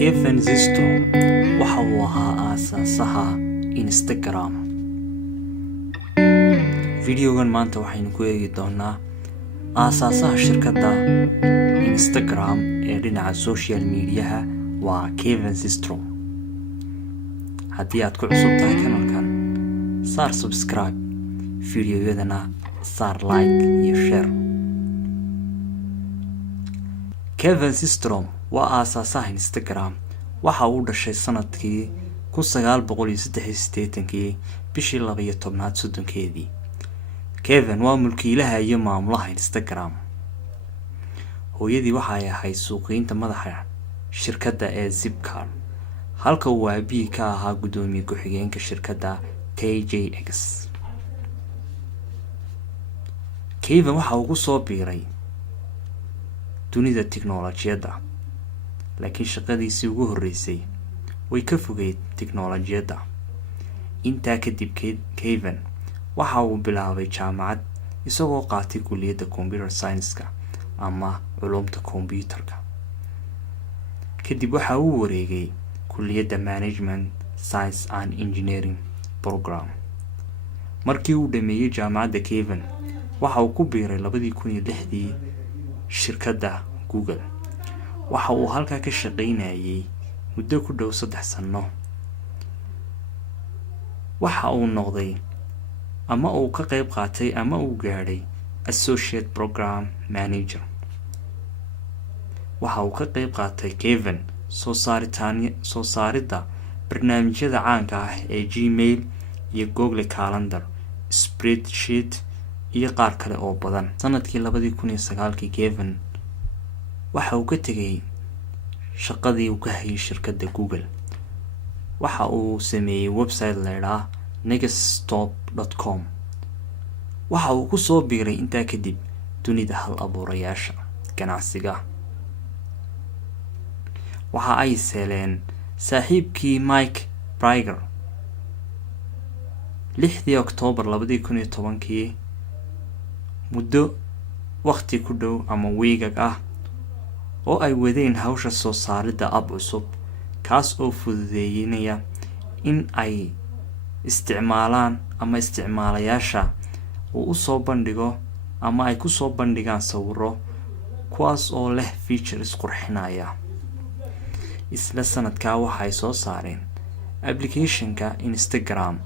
Kevin Systrom waxa uu ahaa aasaasaha Instagram. Videogan maanta waxaynu ku eegi doonaa aasaasaha shirkadda Instagram ee dhinaca social mediaha waa Kevin Systrom. Haddii aad ku cusub tahay kanalkan, saar subscribe, videoyadana saar like iyo share. Kevin Systrom waa aasaasaha Instagram. Waxa uu dhashay sanadkii 1983 bishii 12 soddonkeedii. Kevin waa mulkiilaha iyo maamulaha Instagram. Hooyadii waxa ay ahayd suuqgeynta madaxa shirkadda ee Zipcar, halka uu aabihi ka ahaa gudoomiye ku-xigeenka shirkadda TJX. Kevin waxa uu ku soo biiray dunida tiknoolajiyadda, laakiin shaqadiisii ugu horeysay way ka fogeyd tiknoolajiyadda. Intaa kadib Kevin waxa uu bilaabay jaamacad isagoo qaatay kulliyadda computer science-ka ama culuumta kombiyuutarka. Kadib waxa uu wareegay kulliyadda management science and engineering program. Markii uu dhameeyay jaamacadda, Kevin waxa uu ku biiray 2006 shirkadda Google. Waxa uu halkaa ka shaqaynayay muddo ku dhow 3 sano. Waxa uu noqday ama uu ka qayb qaatay ama uu gaadhay associate program manager. Waxa uu ka qayb qaatay Kevin soo saaridda barnaamijyada caanka ah ee Gmail iyo Google Calendar, Spreadsheet iyo qaar kale oo badan. Sanadkii 2009 Kevin waxa uu ka tegay shaqadii uu ka hayay shirkadda Google. Waxa uu sameeyay website la yiraahdo nextstop.com. waxa uu ku soo biiray intaa kadib dunida hal-abuurayaasha ganacsiga. waxa ay seeleen saaxiibkii Mike Brigger 6 Oktoobar 2010 muddo waqti ku dhow ama weegag ah oo ay wadeen hawsha soo saaridda app cusub, kaas oo fududeynaya in ay isticmaalaan ama isticmaalayaasha uu soo bandhigo ama ay ku soo bandhigaan sawirro kuwaas oo leh features qurxinaya. Isla sanadkaa waxa ay soo saareen application-ka Instagram,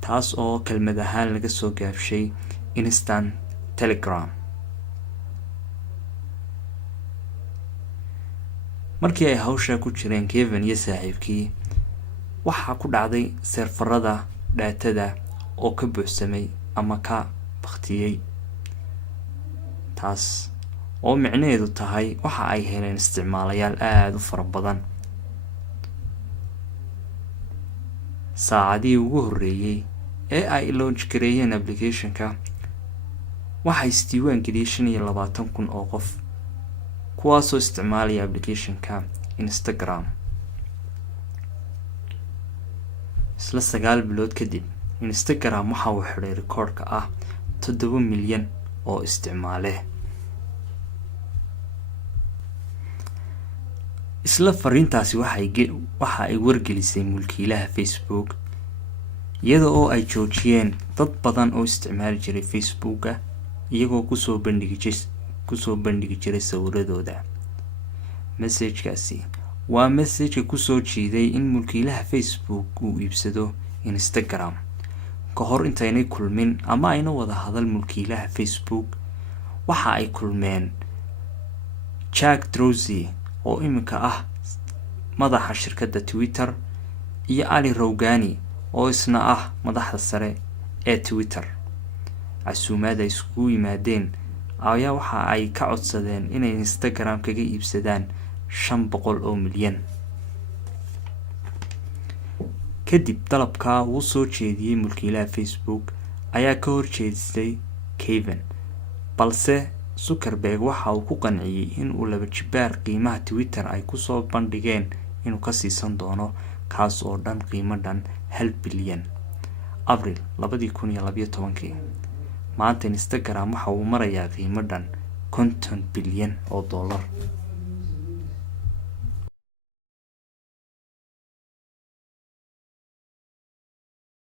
taas oo kelmad ahaan laga soo gaabshay Instant Telegram. Markii ay hawsha ku jireen, Kevin iyo saaxiibkii waxa ku dhacday serverada daatada oo ka buuxsamay ama ka baktiyay, taas oo micnaheedu tahay waxa ay heleen isticmaalayaal aad u fara badan. Saacadii ugu horeeyay ee ay launch gareeyeen application-ka waxay isdiiwaan geliyeen 25,000 oo qof kuwaasoo isticmaalaya application-ka Instagram. Isla 9 bilood kadib, Instagram waxa uu xidhay rikoodhka ah 7 milyan oo isticmaale. Isla fariintaasi waxa ay wargelisay mulkiilaha Facebook, iyada oo ay joojiyeen dad badan oo isticmaali jiray Facebook iyagoo ku soo bandhigi jiray sawiradooda. Message-kaasi waa message ku soo jiiday in mulkiilaha Facebook uu iibsado Instagram. Ka hor intaanay kulmin ama ayna wada hadal mulkiilaha Facebook, waxa ay kulmeen Jack Dorsey oo iminka ah madaxa shirkadda Twitter iyo Ali Rowgani oo isna ah madaxda sare ee Twitter. Casuumaad ay isku yimaadeen ayaa waxa ay ka codsadeen inay Instagram kaga iibsadaan 500 milyan. Kadib dalabka uu soo jeediyay mulkiilaha Facebook ayaa ka horjeedistay Kevin, balse Zuckerberg waxa uu ku qanciyay in uu 2 jibaar qiimaha Twitter ay ku soo bandhigeen inuu ka siisan doono, kaas oo dhan qiimo dhan 1 bilyan. Abriil 2012 maanta Instagram waxa uu marayaa qiimo dhan $50 bilyan.